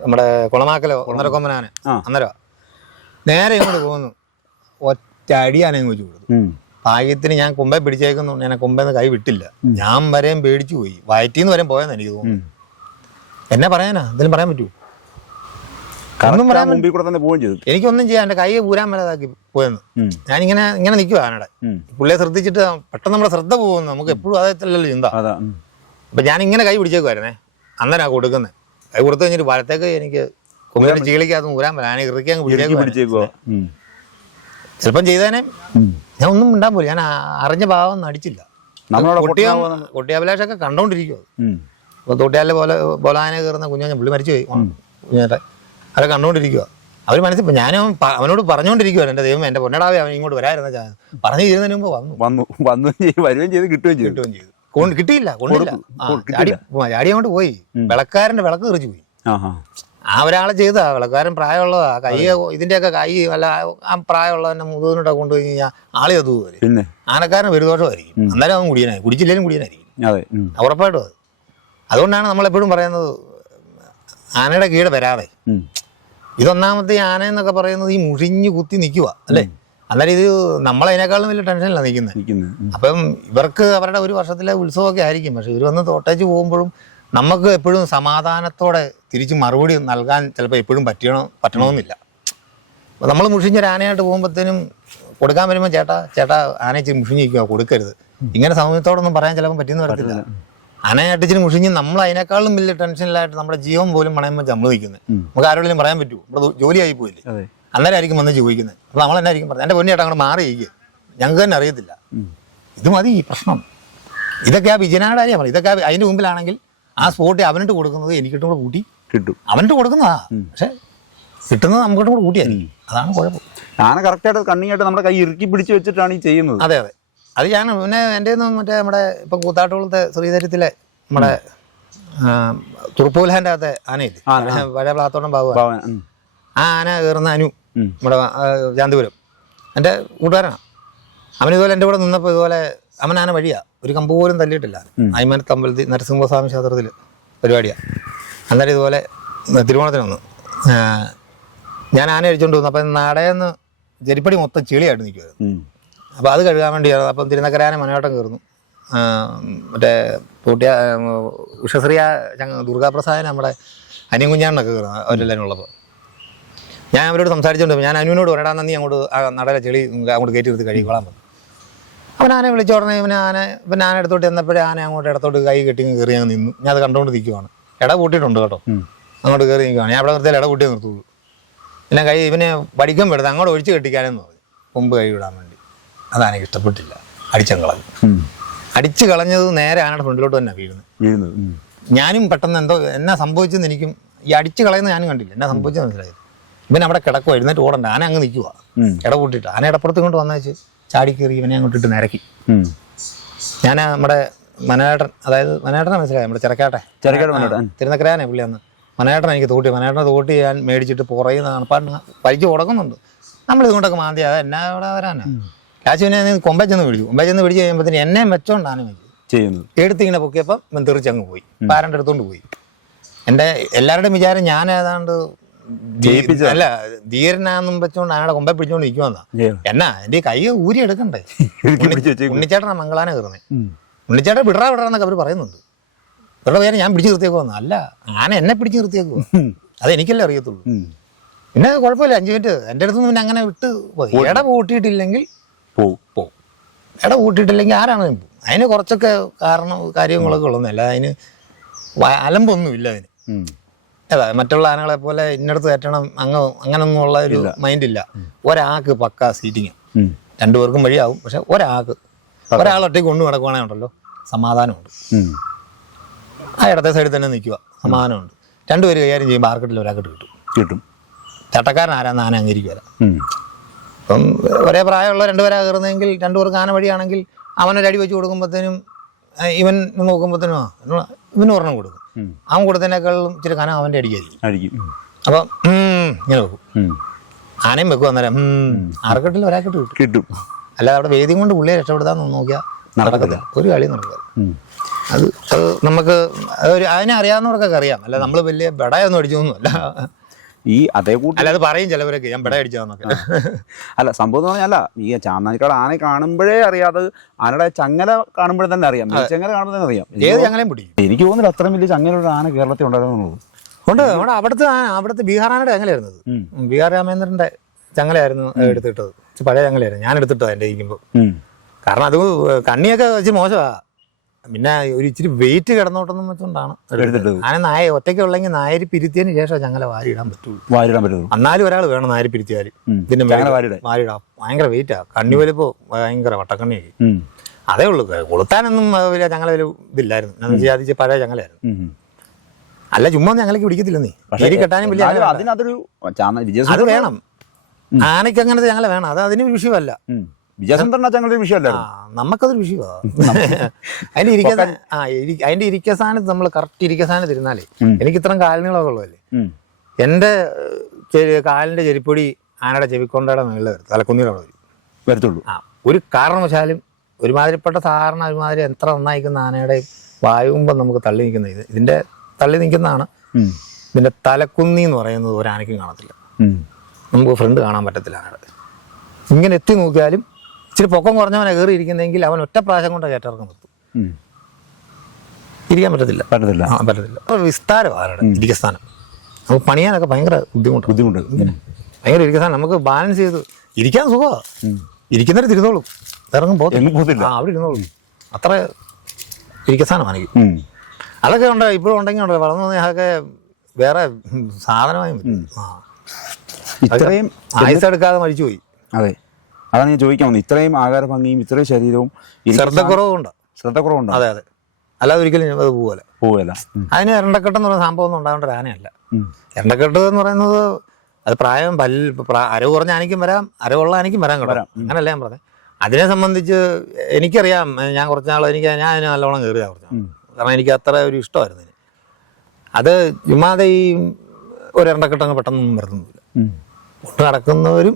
നമ്മുടെ കുളമാക്കലോ ഒന്നരക്കൊമ്പനാന അന്നേരം നേരെ ഇങ്ങോട്ട് പോകുന്നു. ഒറ്റ അടി ആനയും വെച്ച് കൊടുത്തു. ഭാഗ്യത്തിന് ഞാൻ കൊമ്പെ പിടിച്ചേക്കുന്നു. ഞാൻ കൊമ്പെന്ന് കൈ വിട്ടില്ല. ഞാൻ വരെയും പേടിച്ചു പോയി. വയറ്റിന്ന് വരെയും പോയെന്ന് എനിക്ക് തോന്നുന്നു. എന്നെ പറയാനാ എന്തെങ്കിലും പറയാൻ പറ്റുമോ? ഒന്നും പറയാൻ മുമ്പിൽ കൂടെ തന്നെ പോവുകയും ചെയ്തു. എനിക്കൊന്നും ചെയ്യാൻ എൻ്റെ കൈ പൂരാൻ മേലാതാക്കി പോയെന്ന്. ഞാനിങ്ങനെ നിൽക്കുക ആനയുടെ പുള്ളിയെ ശ്രദ്ധിച്ചിട്ട് പെട്ടെന്ന് നമ്മുടെ ശ്രദ്ധ പോകുന്നു. നമുക്ക് എപ്പോഴും അതല്ലല്ലോ ചിന്ത. അപ്പം ഞാനിങ്ങനെ കൈ പിടിച്ചേക്കുമായിരുന്നേ. അന്നേരാ കൊടുക്കുന്നത്. കൈ കൊടുത്തു കഴിഞ്ഞിട്ട് വലത്തേക്ക് എനിക്ക് കൊമ്പേനെ ചീളിക്കകത്ത് ഊരാൻ പറ്റില്ല. ഞാൻ ഇറുക്കി അങ്ങ് പിടിച്ചേക്കുവാ. ചിലപ്പം ചെയ്തേനെ ഞാൻ ഒന്നും മിണ്ടാൻ പോലും. ഞാൻ അറിഞ്ഞ ഭാവം അടിച്ചില്ല. കൊട്ടിയാഭിലാഷൊക്കെ കണ്ടോണ്ടിരിക്കുവോ. അപ്പോൾ തൊട്ടിയാലെ ബോലാനെ കയറുന്ന കുഞ്ഞാൻ പുള്ളി മരിച്ചു പോയി കുഞ്ഞാട്ടെ. അവരെ കണ്ടുകൊണ്ടിരിക്കുക. അവർ മനസ്സിൽ ഞാനും അവനോട് പറഞ്ഞുകൊണ്ടിരിക്കുവാണ്, എൻ്റെ ദൈവം എൻ്റെ പൊന്നടാവേ അവൻ ഇങ്ങോട്ട് വരായിരുന്ന പറഞ്ഞു തീരുന്നതിന് മുമ്പ് വരികയും ചെയ്ത് കിട്ടുകയും ചെയ്തു. കിട്ടിയില്ല, കൊണ്ടില്ല. ചാടി അങ്ങോട്ട് പോയി. വിളക്കാരൻ്റെ വിളക്ക് തെറിച്ചു പോയി. ആ ഒരാളെ ചെയ്താ. വിളക്കാരൻ പ്രായമുള്ളതാ. കൈ ഇതിൻ്റെയൊക്കെ കൈ അല്ല ആ പ്രായമുള്ളവൻ്റെ മുതുകിനോട്ടൊക്കെ കൊണ്ടുപോയി കഴിഞ്ഞാൽ ആളെ അതുപോലെ പിന്നെ ആനക്കാരന് പെരുദോഷമായിരിക്കും. അന്നേരം അവൻ കുടിയനായി, കുടിച്ചില്ലേലും കുടിയനായിരിക്കും ഉറപ്പായിട്ടും. അത് അതുകൊണ്ടാണ് നമ്മളെപ്പോഴും പറയുന്നത് ആനയുടെ കീഴെ വരാതെ. ഇതൊന്നാമത്തെ ആന എന്നൊക്കെ പറയുന്നത് ഈ മുഷിഞ്ഞ് കുത്തി നിൽക്കുക അല്ലേ. അന്നേരം ഇത് നമ്മളതിനേക്കാളും വലിയ ടെൻഷനിലാണ് നിൽക്കുന്നത്. അപ്പം ഇവർക്ക് അവരുടെ ഒരു വർഷത്തിലെ ഉത്സവമൊക്കെ ആയിരിക്കും. പക്ഷെ ഇവർ വന്ന് തോട്ടേച്ച് പോകുമ്പോഴും നമുക്ക് എപ്പോഴും സമാധാനത്തോടെ തിരിച്ച് മറുപടി നൽകാൻ ചിലപ്പോൾ എപ്പോഴും പറ്റണമെന്നില്ല. അപ്പോൾ നമ്മൾ മുഷിഞ്ഞൊരു ആനയായിട്ട് പോകുമ്പോഴത്തേനും കൊടുക്കാൻ വരുമ്പോൾ ചേട്ടാ ആന ഇച്ചിരി മുഷിഞ്ഞിരിക്കുക, കൊടുക്കരുത്, ഇങ്ങനെ സൗമ്യത്തോടൊന്നും പറയാൻ ചിലപ്പോൾ പറ്റിയെന്ന് വരത്തില്ല. ആനയായിട്ട് ഇച്ചിരി മുഷിഞ്ഞ് നമ്മൾ അതിനേക്കാളും വലിയ ടെൻഷനിലായിട്ട് നമ്മുടെ ജീവൻ പോലും പണയുമ്പോൾ നമ്മൾ നിൽക്കുന്നത്. നമുക്ക് ആരോടെങ്കിലും പറയാൻ പറ്റുമോ? ഇവിടെ ജോലിയായി പോയില്ലേ. അന്നേരം ആയിരിക്കും വന്ന് ചോദിക്കുന്നത്. അപ്പോൾ നമ്മൾ തന്നെ ആയിരിക്കും പറഞ്ഞത് എൻ്റെ പൊന്നിയേട്ടാ അങ്ങോട്ട് മാറിയിരിക്കുക, ഞങ്ങൾക്ക് തന്നെ അറിയത്തില്ല. ഇത് മതി ഈ പ്രശ്നം. ഇതൊക്കെ ആ വിജയനാട് കാര്യം പറയും. ഇതൊക്കെ അതിൻ്റെ മുമ്പിലാണെങ്കിൽ ആ സ്പോട്ടിൽ അവനിട്ട് കൊടുക്കുന്നത് എനിക്കിട്ടും കൂടെ കൂട്ടി കിട്ടും. അവനിട്ട് കൊടുക്കുന്നതാ, പക്ഷെ കിട്ടുന്നത് നമുക്കിട്ടും കൂടെ കൂട്ടിയായിരിക്കും. അതാണ് കുഴപ്പം. ആന കറക്റ്റായിട്ട് കണ്ണിയായിട്ട് നമ്മുടെ കൈ ഇറുക്കി പിടിച്ച് വെച്ചിട്ടാണ് ഈ ചെയ്യുന്നത്. അതെ അതെ. അത് ഞാൻ പിന്നെ എൻ്റെ മറ്റേ നമ്മുടെ ഇപ്പം കൂത്താട്ടുകുളത്തെ ശ്രീധരത്തിലെ നമ്മുടെ തുറുപ്പൂലാൻ്റെ അകത്തെ ആനയില്ലേ, പഴയ പ്ലാത്തോട്ടം ബാബു, ആ ആന കയറുന്ന അനു നമ്മുടെ ശാന്തിപുരം എൻ്റെ കൂട്ടുകാരനാണ്. അവനിതുപോലെ എൻ്റെ കൂടെ നിന്നപ്പോൾ ഇതുപോലെ അവൻ ആന വഴിയാണ്, ഒരു കമ്പ് പോലും തല്ലിയിട്ടില്ല. അയ്മനത്ത് അമ്പലത്തിൽ നരസിംഹസ്വാമി ക്ഷേത്രത്തിൽ പരിപാടിയാണ്. അന്നേരം ഇതുപോലെ തിരുവോണത്തിന് വന്നു ഞാൻ ആന അടിച്ചുകൊണ്ട് വന്നു. അപ്പം നടയെന്ന് ജരിപ്പടി മൊത്തം ചെളിയായിട്ട് നിൽക്കുമായിരുന്നു. അപ്പോൾ അത് കഴുകാൻ വേണ്ടി അപ്പം തിരുനക്കരാന മനോട്ടം കയറുന്നു. മറ്റേ പൂട്ടിയ ഉഷശ്രീയ ദുർഗാപ്രസാദൻ നമ്മുടെ അനിയൻ കുഞ്ഞാണെന്നൊക്കെ കയറുന്നു അവരെല്ലാവരും ഉള്ളപ്പോൾ. ഞാൻ അവരോട് സംസാരിച്ചുകൊണ്ട് ഞാൻ അനുവിനോട് ഒരടാ നന്ദി അങ്ങോട്ട് ആ നടയിലെ ചെളി അങ്ങോട്ട് കയറ്റി നിർത്തി കഴുകിക്കോളാൻ പറഞ്ഞു. അവൻ ആനയെ വിളിച്ചു പറഞ്ഞ ഇവൻ ആന എടുത്തോട്ട് ചെന്നപ്പോഴേ ആന അങ്ങോട്ട് ഇടത്തോട്ട് കൈ കെട്ടി കയറി അങ്ങ് നിന്നു. ഞാൻ അത് കണ്ടുകൊണ്ട് നിൽക്കുവാണ്. ഇട കൂട്ടിയിട്ടുണ്ട് കേട്ടോ, അങ്ങോട്ട് കയറി നിൽക്കുവാണ്. ഞാൻ അവിടെ നിർത്തിയാൽ ഇട കൂട്ടിയേ നിർത്തുള്ളൂ. പിന്നെ കൈ ഇവനെ പഠിക്കാൻ പെടുത്ത് അങ്ങോട്ട് ഒഴിച്ച് കെട്ടിക്കാനെന്ന് പറഞ്ഞു, കൊമ്പ് കൈ വിടാൻ വേണ്ടി. അതാനെനിക്ക് ഇഷ്ടപ്പെട്ടില്ല. അടിച്ചങ്ങളഞ്ഞു. അടിച്ചു കളഞ്ഞത് നേരെ ആനയുടെ ഫ്രണ്ടിലോട്ട് തന്നെ വീഴുന്നത്. ഞാനും പെട്ടെന്ന് എന്തോ എന്നാ സംഭവിച്ചെന്ന് എനിക്കും ഈ അടിച്ചു കളയുന്നത് ഞാനും കണ്ടില്ല. എന്നാ സംഭവിച്ചത് മനസ്സിലായത്. ഇവൻ അവിടെ കിടക്കുക, എഴുന്നേറ്റ് ഓടണ്ട. ആന അങ്ങ് നിൽക്കുക ഇട കൂട്ടിയിട്ട്. ആന ഇടപ്പുറത്ത് കൊണ്ട് വന്നേച്ച് ചാടി കയറി ഇവനെ അങ്ങോട്ടിട്ട് നിരക്കി. ഞാൻ നമ്മുടെ മനേട്ടൻ, അതായത് മനേട്ടനെ മനസ്സിലായി, നമ്മുടെ ചെറുക്കാട്ടെ തിരുനക്കരാനെ പുള്ളി അന്ന് മനേട്ടൻ എനിക്ക് തോട്ടി. മനേട്ടനെ തോട്ടി ഞാൻ മേടിച്ചിട്ട് പുറയുന്ന കാണപ്പാട്ട് പരിച്ച് കൊടുക്കുന്നുണ്ട്. നമ്മളിതുകൊണ്ടൊക്കെ മാന്തി അത് എന്നാ അവിടെ വരാനാ. ലാശുവിനെ കൊമ്പേ ചെന്ന് പിടിച്ചു. കൊമ്പേ ചെന്ന് പിടിച്ച് കഴിയുമ്പോഴത്തേന് എന്നെ വെച്ചോണ്ടാണ് ചെയ്യുന്നത്. എടുത്തിങ്ങനെ പൊക്കിയപ്പം ഇവൻ തെറിച്ചങ്ങ് പോയി. പാരൻ്റെ അടുത്തോണ്ട് പോയി. എൻ്റെ എല്ലാവരുടെയും വിചാരം ഞാൻ ഏതാണ്ട് അല്ല ധീരനാന്നും വെച്ചോണ്ട് ആനയുടെ കൊമ്പെ പിടിച്ചോണ്ട് നിൽക്കുവന്നാ. എന്നാ എൻ്റെ കൈ ഊരി എടുക്കണ്ടേ. ഉണ്ണിച്ചേട്ടനാ മംഗളാനെ കയറുന്നത്. ഉണ്ണിച്ചേട്ടൻ വിടറാന്നൊക്കെ അവർ പറയുന്നുണ്ട്. ഇവരുടെ പേര് ഞാൻ പിടിച്ച് നിർത്തിയേക്കുവന്ന. അല്ല, ആന എന്നെ പിടിച്ച് നിർത്തിയേക്കുവോ, അത് എനിക്കല്ലേ അറിയത്തുള്ളൂ. പിന്നെ കുഴപ്പമില്ല, 5 മിനിറ്റ് എൻ്റെ അടുത്തുനിന്ന് പിന്നെ അങ്ങനെ വിട്ട് പോയി. ഇട പൂട്ടിയിട്ടില്ലെങ്കിൽ പോവും. ഇട പൂട്ടിയിട്ടില്ലെങ്കിൽ ആരാണ് പോകും. അതിന് കുറച്ചൊക്കെ കാര്യങ്ങളൊക്കെ ഉള്ളതല്ല. അതിന് അലമ്പൊന്നുമില്ല അതിന്. ഏതാ മറ്റുള്ള ആനകളെ പോലെ ഇന്നടത്ത് കയറ്റണം അങ്ങനൊന്നും ഉള്ള ഒരു മൈൻഡില്ല. ഒരാൾക്ക് പക്ക സീറ്റിങ്, 2 പേർക്കും വഴിയാവും. പക്ഷെ ഒരാളൊറ്റയ്ക്ക് കൊണ്ടു നടക്കുവാണെങ്കിൽ ഉണ്ടല്ലോ സമാധാനമുണ്ട്. ആ ഇടത്തെ സൈഡിൽ തന്നെ നിൽക്കുക, സമാധാനമുണ്ട്. 2 പേര് കൈകാര്യം ചെയ്യുമ്പോൾ മാർക്കറ്റിൽ ഒരാൾക്കിട്ട് കിട്ടും. ചട്ടക്കാരൻ ആരാന്ന് ആന അംഗീകരിക്കുമല്ല. അപ്പം ഒരേ പ്രായമുള്ള 2 പേരാ കയറുന്നതെങ്കിൽ 2 പേർക്ക് ആന വഴിയാണെങ്കിൽ അവനൊരടി വെച്ച് കൊടുക്കുമ്പോഴത്തേനും ഇവൻ നോക്കുമ്പോഴത്തേനും ഇവന് ഒരെണ്ണം കൊടുക്കും. അവൻ കൊടുത്തതിനേക്കാളും ഇച്ചിരി കനം അവൻ്റെ അടിക്കായിരിക്കും. അപ്പം ഇങ്ങനെ വെക്കും. ആനയും വെക്കും. അന്നേരം മാർക്കറ്റിൽ ഒരാൾക്കിട്ട് കിട്ടും. അല്ലാതെ അവിടെ വേദി കൊണ്ട് പുള്ളിയെ രക്ഷപ്പെടുത്താൻ നോക്കിയാൽ നടക്കത്തില്ല, ഒരു കളി നടക്കില്ല. അത് നമുക്ക് അതിനെ അറിയാവുന്നവർക്കൊക്കെ അറിയാം. അല്ല നമ്മൾ വലിയ ബെടയൊന്നും അടിച്ചൊന്നുമല്ല. ഈ അതേ കൂട്ടി അല്ല അത് പറയും ചിലവരൊക്കെ ഞാൻ ബെട അടിച്ചതെന്നൊക്കെ. അല്ല സംഭവം എന്ന് പറഞ്ഞാൽ ഈ ചാന്നാനിക്കാട് ആന കാണുമ്പോഴേ അറിയാതെ ആനയുടെ ചങ്ങല കാണുമ്പോഴേ തന്നെ അറിയാം. ചങ്ങല കാണുമ്പോൾ തന്നെ അറിയാം. ഏത് ചങ്ങലയും പിടിക്കും. എനിക്ക് തോന്നുന്നില്ല അത്രയും വലിയ ചങ്ങലയുടെ ആന കേരളത്തിൽ ഉണ്ടായിരുന്നുള്ളൂ. ഉണ്ട്. നമ്മുടെ അവിടുത്തെ ബീഹാർ ആനയുടെ ചങ്ങലയായിരുന്നു അത്. ബീഹാർ രാമേന്ദ്രന്റെ ചങ്ങലയായിരുന്നു എടുത്തിട്ടത്. പഴയ ചങ്ങലയായിരുന്നു ഞാൻ എടുത്തിട്ടത് എൻ്റെ ഇരിക്കുമ്പോൾ. കാരണം അത് കണ്ണിയൊക്കെ വെച്ച് മോശമാ. പിന്നെ ഒരു ഇച്ചിരി വെയിറ്റ് കിടന്നോട്ടെന്നും വെച്ചുകൊണ്ടാണ് നായ ഒറ്റയ്ക്ക് ഉള്ളെങ്കിൽ നായരി പിരുത്തിയതിന് ശേഷം ചങ്ങല വാരിയിടാൻ പറ്റുള്ളൂ. എന്നാലും ഒരാൾ വേണം നായരി പിരുത്തിയാൽ. ഇതിന്റെ വാരിയിടാം. ഭയങ്കര വെയിറ്റാ. കണ്ണി വലിപ്പോ ഭയങ്കര വട്ടക്കണ്ണിയായി. അതേ ഉള്ളൂ. കൊളുത്താനൊന്നും വലിയ ചങ്ങല വലിയ ഇതില്ലായിരുന്നു. എന്താ വെച്ചാൽ പഴയ ചങ്ങലായിരുന്നു. അല്ല ചുമ്മാ ഞങ്ങൾക്ക് പിടിക്കത്തില്ല. നീ കെട്ടാനും വലിയ അത് വേണം. ആനയ്ക്ക് അങ്ങനത്തെ ഞങ്ങളെ വേണം. അത് അതിന് വിഷയമല്ല. വിജയസുന്ദരനൊരു വിഷയമല്ല, നമുക്കതൊരു വിഷയമാണ്. അതിന്റെ ഇരിക്കസ്ഥാനത്ത് നമ്മൾ കറക്റ്റ് ഇരിക്കസ്ഥാനത്ത് ഇരുന്നാലേ എനിക്ക് ഇത്രയും കാലിനൊക്കെ ഉള്ളതല്ലേ. എന്റെ കാലിന്റെ ചെരിപ്പൊടി ആനയുടെ ചെവിക്കൊണ്ടയുടെ മേളിൽ തലക്കുന്നിയുടെ വരത്തുള്ളൂ. ഒരു കാരണവശാലും ഒരുമാതിരിപ്പെട്ട സാധാരണ ഒരുമാതിരി എത്ര നന്നായിക്കുന്ന ആനയുടെ വായുമ്പം നമുക്ക് തള്ളി നിൽക്കുന്ന ഇതിന്റെ തള്ളി നിൽക്കുന്നതാണ്. ഇതിന്റെ തലക്കുന്നി എന്ന് പറയുന്നത് ഒരു ആനയ്ക്കും കാണത്തില്ല. നമുക്ക് ഫ്രണ്ട് കാണാൻ പറ്റത്തില്ല ആനയുടെ. ഇങ്ങനെ എത്തി നോക്കിയാലും ഇച്ചിരി പൊക്കം കുറഞ്ഞവനെ കയറി ഇരിക്കുന്നെങ്കിൽ അവൻ ഒറ്റ പ്രാവശ്യം കൊണ്ട് കയറ്റിറക്കം നിർത്തും. ഇരിക്കാൻ പറ്റത്തില്ല. വിസ്താരമാണ് ഇരിക്കസ്ഥാനം. നമുക്ക് പണിയാനൊക്കെ ഭയങ്കര ബുദ്ധിമുട്ട്. ഭയങ്കര ഇരിക്കസ്ഥാനം നമുക്ക് ബാലൻസ് ചെയ്ത് ഇരിക്കാൻ സുഖമാണ്. ഇരിക്കുന്നവർ തിരുന്നോളും, ഇറങ്ങും പോകത്തില്ല. അവിടെ ഇരുന്നോളും. അത്ര ഇരിക്കസ്ഥാനമാണ് എനിക്ക്. അതൊക്കെ ഉണ്ട്. ഇപ്പോഴും ഉണ്ടെങ്കിൽ ഉണ്ട്. വളർന്നു അതൊക്കെ വേറെ സാധനമായി ഇത്രയും ആയുസെടുക്കാതെ മരിച്ചുപോയി. അതെ, അതാണ് ഞാൻ ചോദിക്കാൻ വന്നത്. ഇത്രയും ആകാര ഭംഗിയും ഇത്രയും ശരീരവും ശ്രദ്ധക്കുറവുണ്ട്. അതെ, അല്ലാതെ ഒരിക്കലും അത് പോവല്ല. അതിന് എരണ്ടക്കെട്ട് എന്ന് പറയുന്ന സംഭവം ഒന്നും ഉണ്ടാവേണ്ട ഒരു ആനയല്ല. എരണ്ടക്കെട്ട് എന്ന് പറയുന്നത് അത് പ്രായം അരവ് കുറഞ്ഞ ആനയ്ക്കും വരാം, അരവുള്ള ആനയ്ക്കും വരാൻ കേട്ടോ. അങ്ങനല്ല ഞാൻ പറഞ്ഞത്. അതിനെ സംബന്ധിച്ച് എനിക്കറിയാം. ഞാൻ കുറച്ച് നാൾ ഞാൻ അതിന് നല്ലോണം കയറിയാണ് കുറച്ച്. കാരണം എനിക്ക് അത്ര ഒരു ഇഷ്ടമായിരുന്നു ഇതിന്. അത് ചുമ്മാതെ ഈ ഒരു എരണ്ടക്കെട്ടങ്ങ് പെട്ടെന്നൊന്നും വരുന്നില്ല. കൊണ്ട് നടക്കുന്നവരും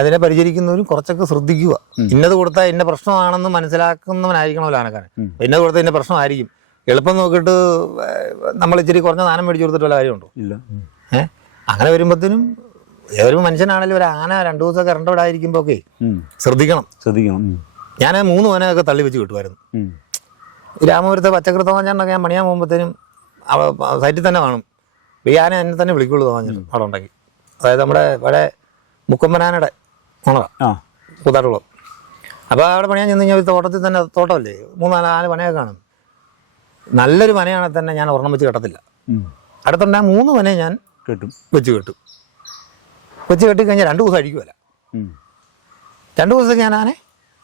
അതിനെ പരിചരിക്കുന്നവരും കുറച്ചൊക്കെ ശ്രദ്ധിക്കുക. ഇന്നത് കൊടുത്താൽ ഇന്ന പ്രശ്നമാണെന്ന് മനസ്സിലാക്കുന്നവനായിരിക്കണമല്ലോ ആനക്കാരൻ. ഇന്നത് കൊടുത്താൽ ഇന്ന പ്രശ്നമായിരിക്കും. എളുപ്പം നോക്കിയിട്ട് നമ്മൾ ഇച്ചിരി കുറഞ്ഞ സാധനം മേടിച്ചു കൊടുത്തിട്ട് വല്ല കാര്യമുണ്ടോ? ഇല്ല. അങ്ങനെ വരുമ്പോഴത്തേനും ഏതൊരു മനുഷ്യനാണെങ്കിലും ഒരു ആന 2 ദിവസമൊക്കെ കറണ്ട് വിടാതിരിക്കുമ്പോ ഒക്കെ ശ്രദ്ധിക്കണം. ഞാൻ 3 ആനയൊക്കെ തള്ളി വെച്ച് കിട്ടുമായിരുന്നു. രാമപുരത്തെ പച്ചക്കറി തോന്നാഞ്ഞാണ്ടൊക്കെ ഞാൻ പണിയാൻ പോകുമ്പോഴത്തേനും സൈറ്റിൽ തന്നെ കാണും. ഈ ആന എന്നെ തന്നെ വിളിക്കുള്ളൂ തോന്നിട്ട് അവിടെ ഉണ്ടെങ്കിൽ. അതായത് നമ്മുടെ ഇവിടെ മുക്കമ്പനാനയുടെ ഓണറാണ് കൂത്താട്ടുകുളം. അപ്പോൾ അവിടെ പണിയാൻ ചെന്ന് കഴിഞ്ഞാൽ തോട്ടത്തിൽ തന്നെ തോട്ടമല്ലേ 3-4 പനയൊക്കെ കാണും. നല്ലൊരു പനയാണെങ്കിൽ തന്നെ ഞാൻ ഒരെണ്ണം വെച്ച് കെട്ടത്തില്ല. അടുത്തുണ്ടായ 3 പനയെ ഞാൻ വെച്ച് കെട്ടിക്കഴിഞ്ഞാൽ 2 ദിവസം അഴിക്കുമല്ല. 2 ദിവസം ഞാൻ ആനെ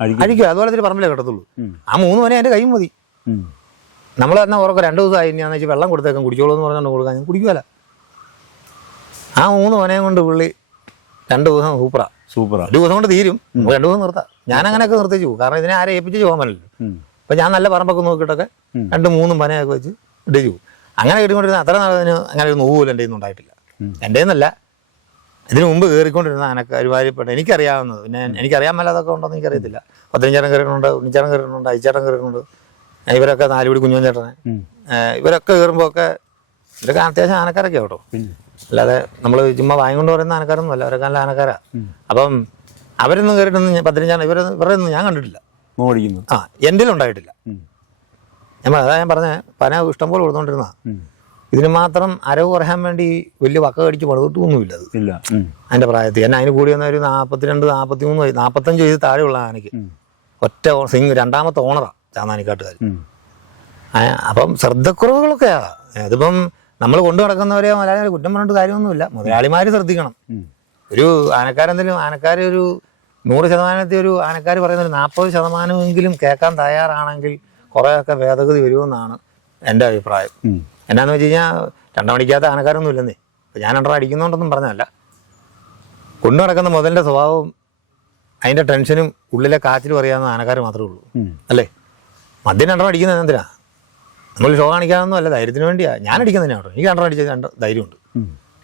അഴിക്കുക. അതുപോലെ തന്നെ പറമ്പിലേ കെട്ടത്തുള്ളൂ. ആ 3 പന എൻ്റെ കൈ മതി. നമ്മൾ തന്നെ ഓർക്കുക 2 ദിവസമായി ഞാൻ വെച്ച് വെള്ളം കൊടുത്തേക്കാം കുടിച്ചോളൂ എന്ന് പറഞ്ഞുകൊണ്ട് കൊടുക്കാൻ ഞാൻ കുടിക്കുമല്ല. ആ 3 പനയും കൊണ്ട് പുള്ളി 2 ദിവസം സൂപ്പറാ. 1 ദിവസം കൊണ്ട് തീരും. 2 ദിവസം നിർത്താം. ഞാൻ അങ്ങനെയൊക്കെ നിർത്തിച്ചു പോകും. കാരണം ഇതിനെ ആരെ ഏൽപ്പിച്ച് പോകാൻ പറ്റില്ല. അപ്പം ഞാൻ നല്ല പറമ്പൊക്കെ നോക്കിയിട്ടൊക്കെ 2-3 പനയൊക്കെ വെച്ച് ഇടിച്ചു പോകും. അങ്ങനെ കിട്ടിക്കൊണ്ടിരുന്ന അത്ര നാളതിന് അങ്ങനെ ഒരു നോവുമില്ല എൻ്റെ ഒന്നും ഉണ്ടായിട്ടില്ല. എൻ്റെ എന്നല്ല, ഇതിനു മുമ്പ് കയറിക്കൊണ്ടിരുന്ന ആനക്ക് ഒരുമാതിരിപ്പെട്ട എനിക്കറിയാവുന്നത്. പിന്നെ എനിക്കറിയാൻ മേലാതൊക്കെ ഉണ്ടോയെന്ന് എനിക്കറിയത്തില്ല. 15 കയറിയിട്ടുണ്ട്, ഉണ്ണിച്ചേട്ടൻ കയറിയിട്ടുണ്ട്, അയച്ചേട്ടൻ കയറിയിട്ടുണ്ട്. ഇവരൊക്കെ 4 പടി കുഞ്ഞോൻ ചേട്ടനെ ഇവരൊക്കെ കയറുമ്പോൾ ഒക്കെ ഇവരൊക്കെ അത്യാവശ്യം ആനക്കാരൊക്കെ കേട്ടോ. അല്ലാതെ നമ്മൾ ചുമ്മാ വാങ്ങിക്കൊണ്ട് പറയുന്ന ആനക്കാരൊന്നും അല്ല. അവരൊക്കെ നല്ല ആനക്കാരാ. അപ്പം അവരൊന്നും കയറിയിട്ടൊന്നും 15 ഇവരുടെ ഒന്നും ഞാൻ കണ്ടിട്ടില്ല. എൻ്റെ ഉണ്ടായിട്ടില്ല. അതാ ഞാൻ പറഞ്ഞ പന ഇഷ്ടംപോലെ കൊടുത്തോണ്ടിരുന്ന. ഇതിന് മാത്രം അരവ് കുറയാൻ വേണ്ടി വലിയ വക്ക കടിച്ച് പടുത്തൊന്നുമില്ല. അത് ഇല്ല അതിന്റെ പ്രായത്തിൽ. എന്നെ അതിന് കൂടി വന്ന ഒരു 42, 43, 45 വയസ്സ് താഴെയുള്ള ആനയ്ക്ക് ഒറ്റ രണ്ടാമത്തെ ഓണറാ ചാന്നാനിക്കാട്ടുകാർ. അപ്പം ശ്രദ്ധക്കുറവുകളൊക്കെയാ. അതിപ്പം നമ്മൾ കൊണ്ടു നടക്കുന്നവരെ മുതലാളി കുറ്റം പറഞ്ഞിട്ട് കാര്യമൊന്നുമില്ല. മുതലാളിമാർ ശ്രദ്ധിക്കണം. ഒരു ആനക്കാരെന്തെങ്കിലും ഒരു 100% ഒരു ആനക്കാർ പറയുന്ന ഒരു 40% കേൾക്കാൻ തയ്യാറാണെങ്കിൽ കുറേയൊക്കെ ഭേദഗതി വരുമെന്നാണ് എൻ്റെ അഭിപ്രായം. എന്നാന്ന് വെച്ച് കഴിഞ്ഞാൽ 2 മണിക്കാത്ത ആനക്കാരൊന്നും ഇല്ലെന്നേ. ഇപ്പം ഞാൻ 2 അടിക്കുന്നതുകൊണ്ടൊന്നും പറഞ്ഞതല്ല. കൊണ്ടു നടക്കുന്ന മുതലിൻ്റെ സ്വഭാവവും അതിൻ്റെ ടെൻഷനും ഉള്ളിലെ കാച്ചിലും അറിയാവുന്ന ആനക്കാർ മാത്രമേ ഉള്ളൂ. അല്ലേ? മദ്യം 2 അടിക്കുന്നത് എന്തിനാ? നമ്മൾ ഷോ കാണിക്കാനൊന്നും അല്ല, ധൈര്യത്തിന് വേണ്ടിയാ. ഞാൻ അടിക്കുന്നതിനാ കേട്ടോ. എനിക്ക് 2 അടിച്ച ധൈര്യമുണ്ട്.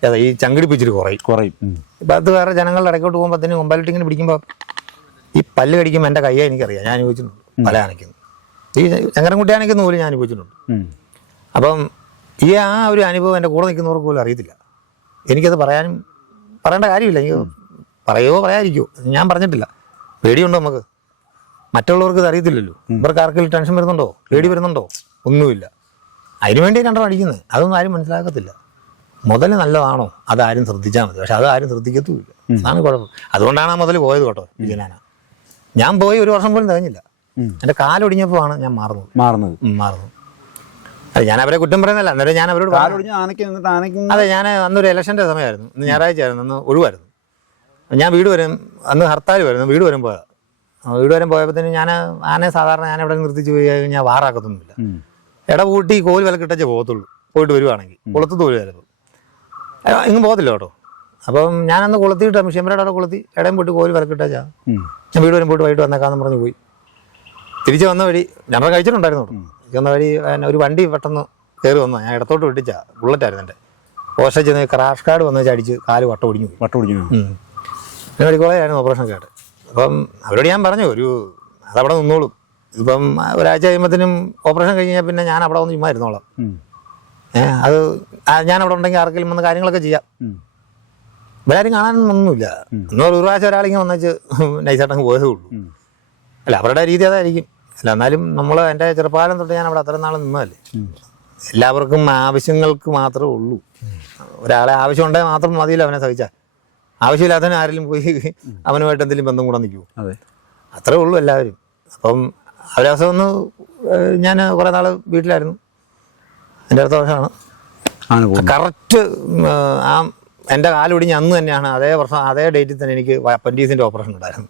അതെ, ഈ ചങ്കിടിപ്പിച്ചിട്ട് കുറയും. ഇപ്പം അത് വേറെ ജനങ്ങളുടെ ഇടയ്ക്കോട്ട് പോകുമ്പോഴത്തേനും കൊമ്പാലിട്ടിങ്ങനെ പിടിക്കുമ്പോൾ ഈ പല്ല് കടിക്കുമ്പോൾ എൻ്റെ കയ്യെ എനിക്കറിയാം. ഞാൻ അനുഭവിച്ചിട്ടുണ്ട്. പല ആനയ്ക്കുന്നു ഈ ചങ്ങരൻകുട്ടി ആനയ്ക്കുന്ന പോലും ഞാൻ അനുഭവിച്ചിട്ടുണ്ട്. അപ്പം ഈ ഒരു അനുഭവം എൻ്റെ കൂടെ നിൽക്കുന്നവർക്ക് പോലും അറിയത്തില്ല. എനിക്കത് പറയേണ്ട കാര്യമില്ല. എനിക്ക് പറയാതിരിക്കുമോ ഞാൻ പറഞ്ഞിട്ടില്ല. പേടിയുണ്ടോ നമുക്ക്? മറ്റുള്ളവർക്ക് ഇത് അറിയത്തില്ലല്ലോ. ഇവർക്ക് ആർക്കെങ്കിലും ടെൻഷൻ വരുന്നുണ്ടോ, പേടി വരുന്നുണ്ടോ? ഒന്നുമില്ല. അതിന് വേണ്ടി രണ്ടെണ്ണം അടിക്കുന്നത്. അതൊന്നും ആരും മനസ്സിലാക്കത്തില്ല. മുതൽ നല്ലതാണോ അതാരും ശ്രദ്ധിച്ചാൽ മതി, പക്ഷെ അതാരും ശ്രദ്ധിക്കത്തുമില്ല. അതാണ് കുഴപ്പം. അതുകൊണ്ടാണ് ആ മുതൽ പോയത് കേട്ടോ. വിജയനാന ഞാൻ പോയി 1 വർഷം പോലും തികഞ്ഞില്ല. എൻ്റെ കാലൊടിഞ്ഞപ്പോഴാണ് ഞാൻ മാറുന്നത്. അതെ, ഞാൻ അവരെ കുറ്റം പറയുന്നില്ല. അന്നേരം ഞാൻ അവരോട് അതെ, ഞാൻ അന്നൊരു ഇലക്ഷൻ്റെ സമയമായിരുന്നു, ഇന്ന് ഞായറാഴ്ച ആയിരുന്നു, അന്ന് ഒഴിവായിരുന്നു. ഞാൻ വീട് വരും, അന്ന് ഹർത്താൽ വരുന്നു, വീട് വരും പോയതാണ്. വീട് വരും പോയപ്പോഴത്തേന് ഞാൻ ആനയെ സാധാരണ ഞാൻ എവിടെ നിർത്തിച്ച് പോയി കഴിഞ്ഞാൽ വാറാക്കത്തൊന്നുമില്ല. ഇടപൂട്ടി കോല് വിലക്കിട്ടേ പോകത്തുള്ളൂ. പോയിട്ട് വരുവാണെങ്കിൽ കുളത്ത് തോല് ചിലപ്പോൾ ഇങ്ങും പോകത്തില്ല കേട്ടോ. അപ്പം ഞാനന്ന് കൊളുത്തിയിട്ട് മിഷ്യമ്പരയുടെ അവിടെ കൊളുത്തി ഇടയും പോയിട്ട് കോല് വിലക്കിട്ടാച്ചാ ഞാൻ വീട് വരും പോയിട്ട് വൈകിട്ട് വന്നേക്കാന്ന് പറഞ്ഞ് പോയി. തിരിച്ച് വന്ന വഴി ഞങ്ങൾ കഴിച്ചിട്ടുണ്ടായിരുന്നു കേട്ടോ. വന്ന വഴി ഒരു വണ്ടി പെട്ടെന്ന് കയറി വന്നു. ഞാൻ ഇടത്തോട്ട് വിട്ടിച്ചാ, ബുള്ളറ്റായിരുന്നു എൻ്റെ. പോസ്റ്റേ ചെന്ന് ക്രാഷ് കാർഡ് വന്ന് വെച്ചാൽ അടിച്ച് കാല് വട്ടം ഒടിഞ്ഞു. പിന്നെ മെഡിക്കൽ കോളേജായിരുന്നു ഓപ്പറേഷൻ കാർഡ്. അപ്പം അവരോട് ഞാൻ പറഞ്ഞു അതവിടെ നിന്നോളും. ഇപ്പം ഒരാഴ്ച കഴിയുമ്പോഴത്തേനും ഓപ്പറേഷൻ കഴിഞ്ഞാൽ പിന്നെ ഞാൻ അവിടെ വന്ന് ചുമ്മാ ഇരുന്നോളാം. അത് ഞാൻ അവിടെ ഉണ്ടെങ്കിൽ ആർക്കെങ്കിലും വന്ന് കാര്യങ്ങളൊക്കെ ചെയ്യാം. ഇവരാരും കാണാനൊന്നുമില്ല. ഒരു പ്രാവശ്യം ഒരാളിങ്ങനെ വന്നേച്ച് നൈസായിട്ടങ്ങ് പോയതേ ഉള്ളൂ. അല്ല, അവരുടെ രീതി അതായിരിക്കും. അല്ല, എന്നാലും നമ്മൾ എൻ്റെ ചെറുപ്പകാലം തൊട്ട് ഞാൻ അവിടെ അത്രയും നാൾ നിന്നതല്ലേ. എല്ലാവർക്കും ആവശ്യങ്ങൾക്ക് മാത്രമേ ഉള്ളൂ. ഒരാളെ ആവശ്യമുണ്ടെങ്കിൽ മാത്രം മതിയില്ല അവനെ സഹിച്ചാൽ. ആവശ്യമില്ലാത്തവന് ആരെങ്കിലും പോയി അവനുമായിട്ട് എന്തെങ്കിലും ബന്ധം കൂടെ നിൽക്കുമോ? അത്രേ ഉള്ളൂ എല്ലാവരും. അപ്പം അവരവസ്ഥ ഒന്ന് ഞാൻ കുറേ നാൾ വീട്ടിലായിരുന്നു. എൻ്റെ അടുത്ത വർഷമാണ് കറക്റ്റ് ആ എൻ്റെ കാലൊടിഞ്ഞ് അന്ന് തന്നെയാണ് അതേ വർഷം അതേ ഡേറ്റിൽ തന്നെ എനിക്ക് അപ്പൻഡീസിൻ്റെ ഓപ്പറേഷൻ ഉണ്ടായിരുന്നു.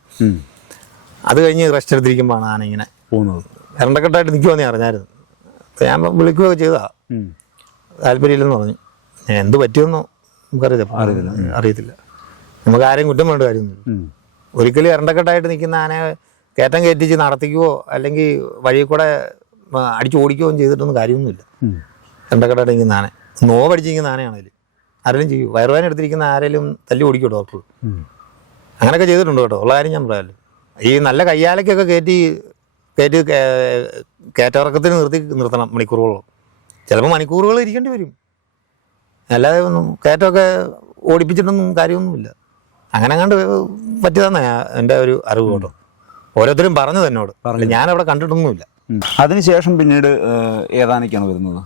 അത് കഴിഞ്ഞ് റെസ്റ്റ് എടുത്തിരിക്കുമ്പോഴാണ് ആന ഇങ്ങനെ പോകുന്നത്. ഇരണ്ടക്കെട്ടായിട്ട് നിൽക്കുമെന്ന് ഞാൻ അറിഞ്ഞായിരുന്നു. അപ്പോൾ ഞാൻ വിളിക്കുകയൊക്കെ ചെയ്താ, താല്പര്യമില്ലെന്ന് പറഞ്ഞു. എന്ത് പറ്റിയെന്നോ അറിയത്തില്ല. നമുക്ക് ആരെയും കുറ്റം വേണ്ട കാര്യമൊന്നുമില്ല. ഒരിക്കലും ഇരണ്ടക്കെട്ടായിട്ട് നിൽക്കുന്ന ആനയെ കയറ്റം കയറ്റിച്ച് നടത്തിക്കുകയോ അല്ലെങ്കിൽ വഴിയിൽ കൂടെ അടിച്ച് ഓടിക്കുകയോ ചെയ്തിട്ടൊന്നും കാര്യമൊന്നുമില്ല. ഇരണ്ടക്കെട്ടായിട്ട് നിൽക്കുന്ന ആന നോവടിച്ചിരിക്കുന്ന ആനയാണേലും ആരെങ്കിലും ചെയ്യൂ. വയറുവേദന എടുത്തിരിക്കുന്ന ആരെങ്കിലും തല്ലി ഓടിക്കുമോ ഡോക്ടർ? അങ്ങനെയൊക്കെ ചെയ്തിട്ടുണ്ട് കേട്ടോ. ഉള്ള കാര്യം ഞാൻ പറയാമല്ലോ. ഈ നല്ല കയ്യാലയ്ക്കൊക്കെ കയറ്റി കയറ്റിറക്കത്തിന് നിർത്തണം മണിക്കൂറുകളോ, ചിലപ്പോൾ മണിക്കൂറുകൾ ഇരിക്കേണ്ടി വരും. അല്ലാതെ ഒന്നും കയറ്റമൊക്കെ ഓടിപ്പിച്ചിട്ടൊന്നും കാര്യമൊന്നുമില്ല. അങ്ങനെ കണ്ട് പറ്റിയതാണ് എൻ്റെ ഒരു അറിവ് കേട്ടോ. ഓരോരുത്തരും പറഞ്ഞു തന്നോട്, ഞാനവിടെ കണ്ടിട്ടൊന്നുമില്ല. അതിനുശേഷം പിന്നീട് ഏതാനൊക്കെയാണ് വരുന്നത്?